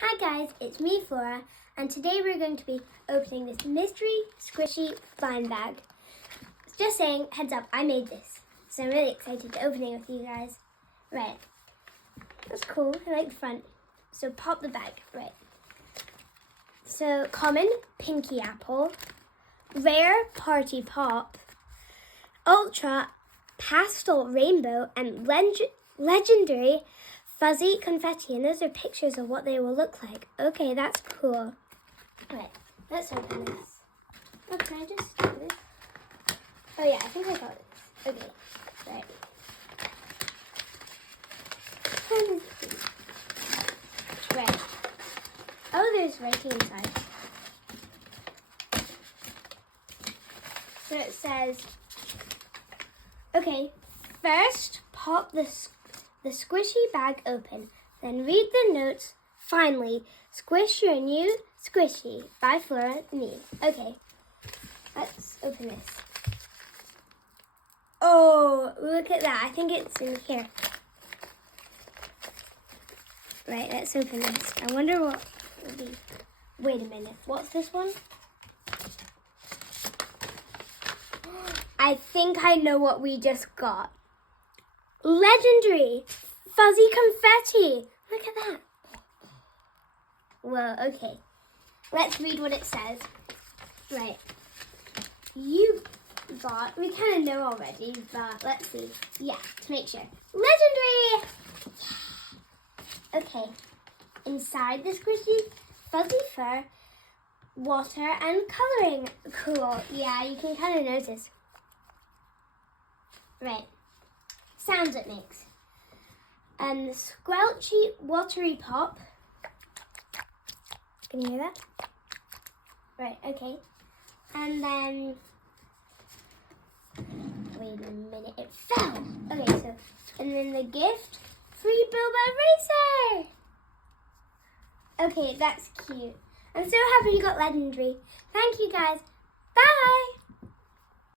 Hi guys, it's me Flora, and today we're going to be opening this mystery squishy blind bag. Just saying, heads up, I made this, so I'm really excited to open it with you guys. Right, that's cool, I like the front. So pop the bag, right. So common, pinky apple, rare, party pop, ultra, pastel rainbow, and legendary fuzzy confetti, and those are pictures of what they will look like. Okay, that's cool. Right, let's open this. Oh, can I just do this? Oh yeah, I think I got this. Okay, right. Right. Oh, there's writing inside. So it says, okay, first pop the squishy bag open, then read the notes. Finally, squish your new squishy. By Flora, me. Okay, let's open this. Oh, look at that. I think it's in here. Right, let's open this. I wonder what will be. Wait a minute. What's this one? I think I know what we just got. Legendary fuzzy confetti. Look at that. Well, okay. Let's read what it says. Right. You got, we kind of know already, but let's see. Yeah, to make sure. Legendary! Okay. Inside the squishy, fuzzy fur, water, and coloring. Cool. Yeah, you can kind of notice. Right. Sounds it makes. And the squelchy, watery pop. Can you hear that? Right, okay. And then, wait a minute, it fell. Okay, so, and then the gift, free Bilbo Racer. Okay, that's cute. I'm so happy you got legendary. Thank you guys. Bye.